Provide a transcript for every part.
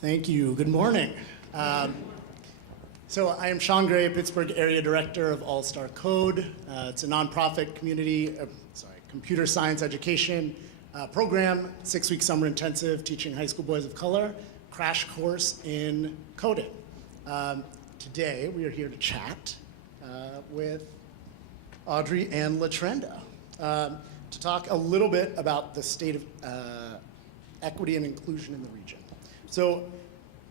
Thank you. Good morning. So I am Sean Gray, Pittsburgh Area Director of All Star Code. It's a nonprofit computer science education program, 6-week summer intensive teaching high school boys of color, crash course in coding. Today we are here to chat with Audrey and LaTrenda to talk a little bit about the state of equity and inclusion in the region. So,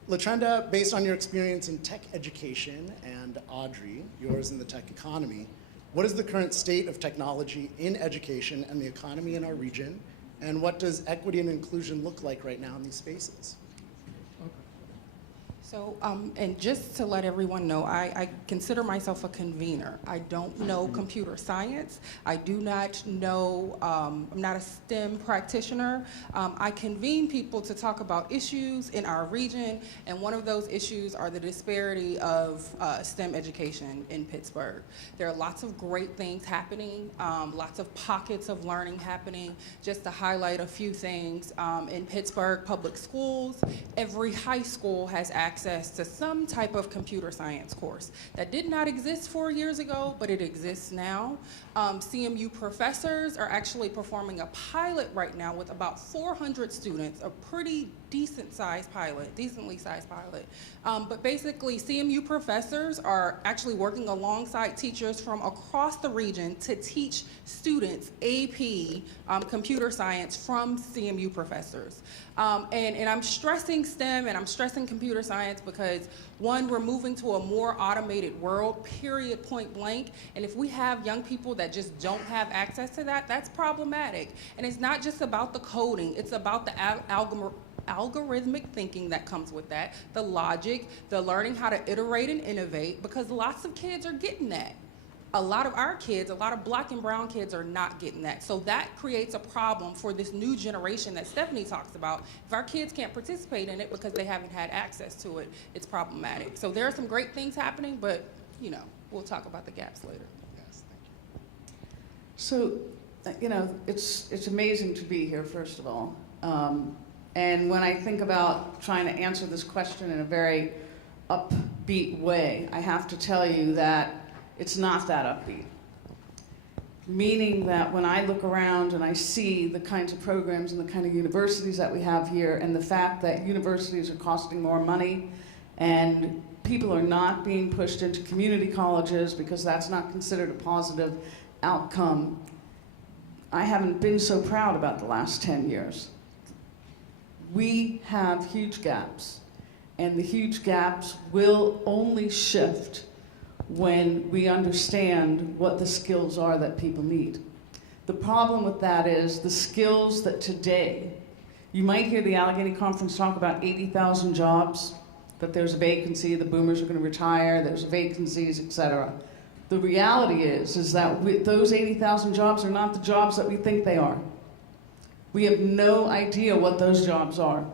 LaTrenda, based on your experience in tech education, and Audrey, yours in the tech economy, what is the current state of technology in education and the economy in our region, and what does equity and inclusion look like right now in these spaces? So, and just to let everyone know, I consider myself a convener. I don't know computer science. I do not know, I'm not a STEM practitioner. I convene people to talk about issues in our region, and one of those issues are the disparity of STEM education in Pittsburgh. There are lots of great things happening, lots of pockets of learning happening. Just to highlight a few things, in Pittsburgh public schools, every high school has access to some type of computer science course. That did not exist 4 years ago, but it exists now. CMU professors are actually performing a pilot right now with about 400 students, a pretty decently sized pilot. But basically, CMU professors are actually working alongside teachers from across the region to teach students AP computer science from CMU professors. And I'm stressing STEM and I'm stressing computer science because, one, we're moving to a more automated world, period, point blank. And if we have young people that just don't have access to that, that's problematic. And it's not just about the coding, it's about the algorithmic thinking that comes with that, the logic, the learning how to iterate and innovate, because lots of kids are getting that. A lot of our kids, a lot of Black and brown kids are not getting that. So that creates a problem for this new generation that Stephanie talks about. If our kids can't participate in it because they haven't had access to it, it's problematic. So there are some great things happening, but we'll talk about the gaps later. Yes, thank So, it's amazing to be here, first of all. And when I think about trying to answer this question in a very upbeat way, I have to tell you that it's not that upbeat. Meaning that when I look around and I see the kinds of programs and the kind of universities that we have here, and the fact that universities are costing more money and people are not being pushed into community colleges because that's not considered a positive outcome, I haven't been so proud about the last 10 years. We have huge gaps, and the huge gaps will only shift when we understand what the skills are that people need. The problem with that is the skills that today, you might hear the Allegheny Conference talk about 80,000 jobs, that there's a vacancy, the boomers are going to retire, there's vacancies, etc. The reality is that those 80,000 jobs are not the jobs that we think they are. We have no idea what those jobs are.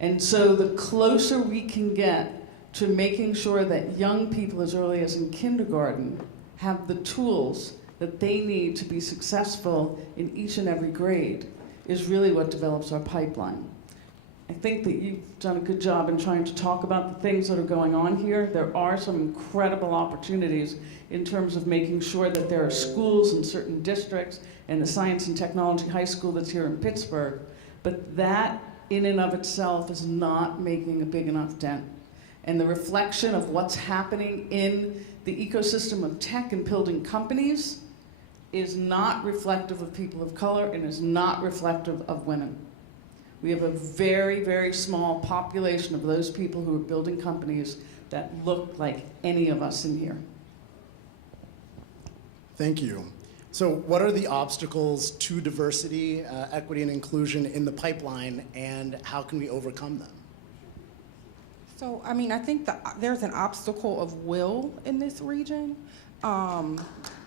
And so the closer we can get to making sure that young people as early as in kindergarten have the tools that they need to be successful in each and every grade is really what develops our pipeline. I think that you've done a good job in trying to talk about the things that are going on here. There are some incredible opportunities in terms of making sure that there are schools in certain districts, and the Science and Technology High School that's here in Pittsburgh, but that in and of itself is not making a big enough dent. And the reflection of what's happening in the ecosystem of tech and building companies is not reflective of people of color and is not reflective of women. We have a very, very small population of those people who are building companies that look like any of us in here. Thank you. So what are the obstacles to diversity, equity, and inclusion in the pipeline, and how can we overcome them? So, I mean, I think there's an obstacle of will in this region, and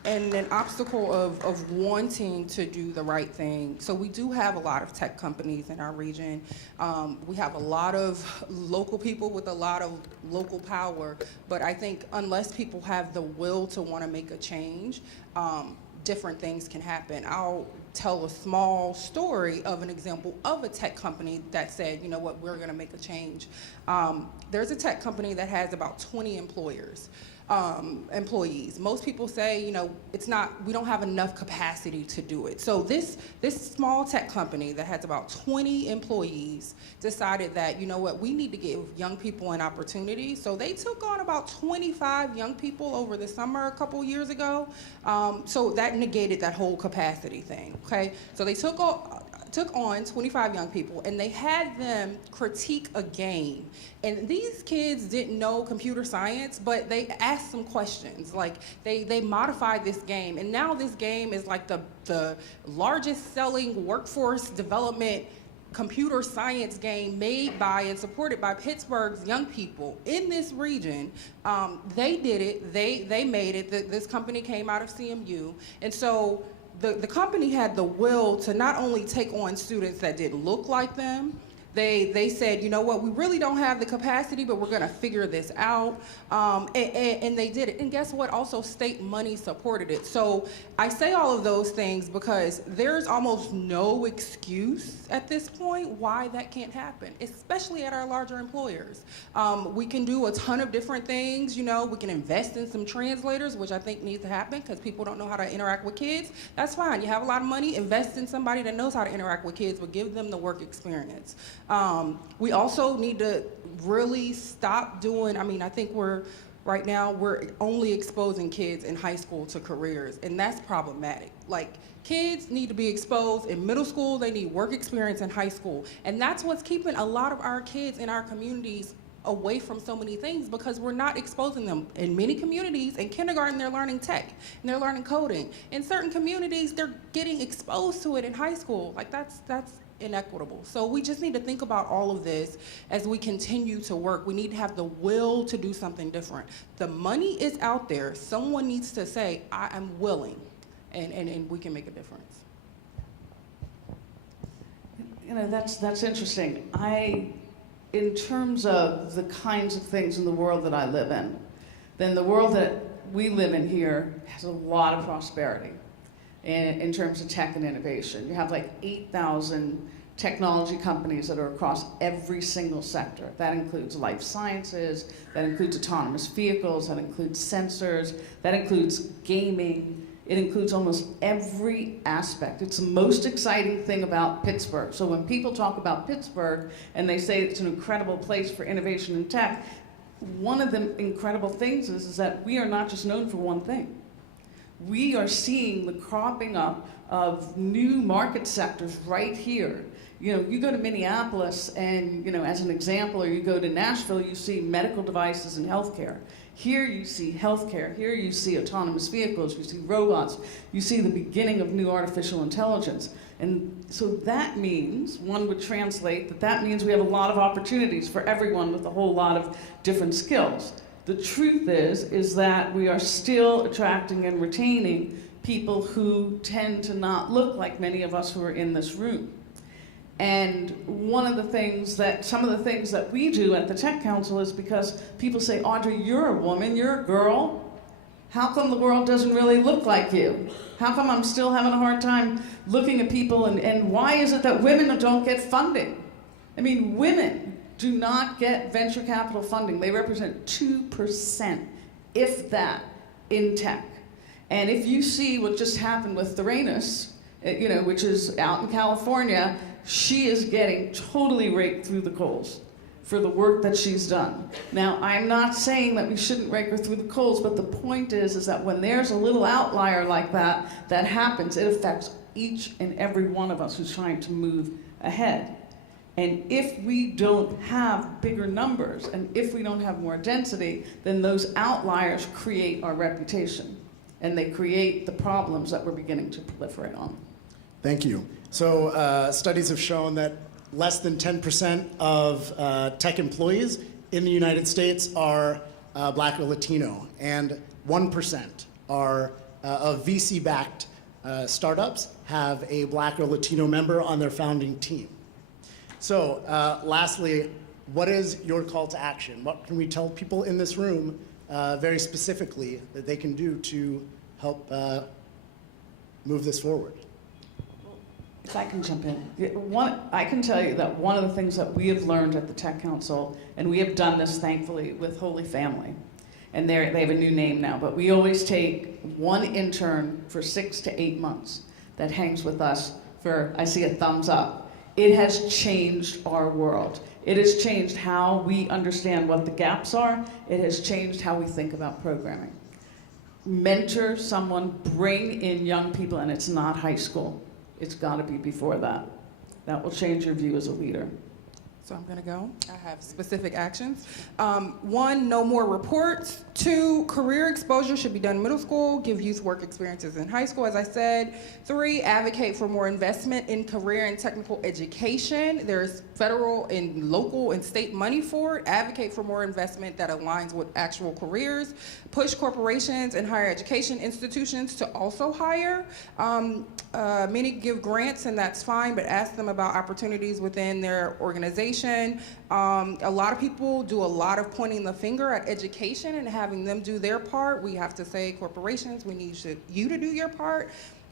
an obstacle of wanting to do the right thing. So we do have a lot of tech companies in our region. We have a lot of local people with a lot of local power, but I think unless people have the will to want to make a change, different things can happen. I'll tell a small story of an example of a tech company that said, you know what, we're gonna make a change. There's a tech company that has about 20 employees. Most people say, you know, we don't have enough capacity to do it. So this small tech company that has about 20 employees decided that, you know what, we need to give young people an opportunity. So they took on about 25 young people over the summer a couple years ago. So that negated that whole capacity thing, okay? So they took on 25 young people, and they had them critique a game. And these kids didn't know computer science, but they asked some questions. Like, they modified this game, and now this game is like the largest selling workforce development computer science game made by and supported by Pittsburgh's young people in this region. They did it, they made it. This company came out of CMU, and so the company had the will to not only take on students that didn't look like them. They said, you know what, we really don't have the capacity, but we're gonna figure this out. And they did it. And guess what? Also, state money supported it. So I say all of those things because there's almost no excuse at this point why that can't happen, especially at our larger employers. We can do a ton of different things. You know, we can invest in some translators, which I think needs to happen because people don't know how to interact with kids. That's fine. You have a lot of money, invest in somebody that knows how to interact with kids, but give them the work experience. We also need to really stop doing, I think right now we're only exposing kids in high school to careers, and that's problematic. Like, kids need to be exposed in middle school, they need work experience in high school, and that's what's keeping a lot of our kids in our communities away from so many things, because we're not exposing them. In many communities, in kindergarten, they're learning tech, and they're learning coding. In certain communities, they're getting exposed to it in high school. Like, that's inequitable. So we just need to think about all of this as we continue to work. We need to have the will to do something different. The money is out there. Someone needs to say, I am willing, and we can make a difference. You know, that's interesting. In terms of the kinds of things in the world that I live in, then the world that we live in here has a lot of prosperity in terms of tech and innovation. You have like 8,000 technology companies that are across every single sector. That includes life sciences, that includes autonomous vehicles, that includes sensors, that includes gaming. It includes almost every aspect. It's the most exciting thing about Pittsburgh. So when people talk about Pittsburgh and they say it's an incredible place for innovation in tech, one of the incredible things is that we are not just known for one thing. We are seeing the cropping up of new market sectors right here. You know, you go to Minneapolis and, you know, as an example, or you go to Nashville, you see medical devices and healthcare. Here you see healthcare, here you see autonomous vehicles, you see robots, you see the beginning of new artificial intelligence. And so that means, one would translate that means we have a lot of opportunities for everyone with a whole lot of different skills. The truth is that we are still attracting and retaining people who tend to not look like many of us who are in this room. And some of the things that we do at the Tech Council is because people say, Audrey, you're a woman, you're a girl. How come the world doesn't really look like you? How come I'm still having a hard time looking at people, and why is it that women don't get funding? I mean, women do not get venture capital funding. They represent 2%, if that, in tech. And if you see what just happened with Theranos, you know, which is out in California, she is getting totally raked through the coals for the work that she's done. Now, I'm not saying that we shouldn't rake her through the coals, but the point is that when there's a little outlier like that happens, it affects each and every one of us who's trying to move ahead. And if we don't have bigger numbers, and if we don't have more density, then those outliers create our reputation, and they create the problems that we're beginning to proliferate on. Thank you. So studies have shown that less than 10% of tech employees in the United States are Black or Latino, and 1% are of VC-backed startups have a Black or Latino member on their founding team. So lastly, what is your call to action? What can we tell people in this room very specifically that they can do to help move this forward? If I can jump in. I can tell you that one of the things that we have learned at the Tech Council, and we have done this thankfully with Holy Family, and they have a new name now, but we always take one intern for 6 to 8 months that hangs with us for, I see a thumbs up. It has changed our world. It has changed how we understand what the gaps are. It has changed how we think about programming. Mentor someone, bring in young people, and it's not high school. It's got to be before that. That will change your view as a leader. So I'm gonna go. I have specific actions. 1, no more reports. 2, career exposure should be done in middle school. Give youth work experiences in high school, as I said. 3, advocate for more investment in career and technical education. There's federal and local and state money for it. Advocate for more investment that aligns with actual careers. Push corporations and higher education institutions to also hire. Many give grants, and that's fine, but ask them about opportunities within their organization. A lot of people do a lot of pointing the finger at education and having them do their part. We have to say, corporations, we need you to do your part,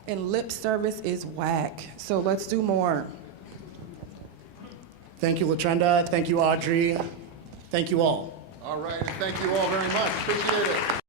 and lip service is whack. So let's do more. Thank you, LaTrenda. Thank you, Audrey. Thank you all. All right, and thank you all very much. Appreciate it.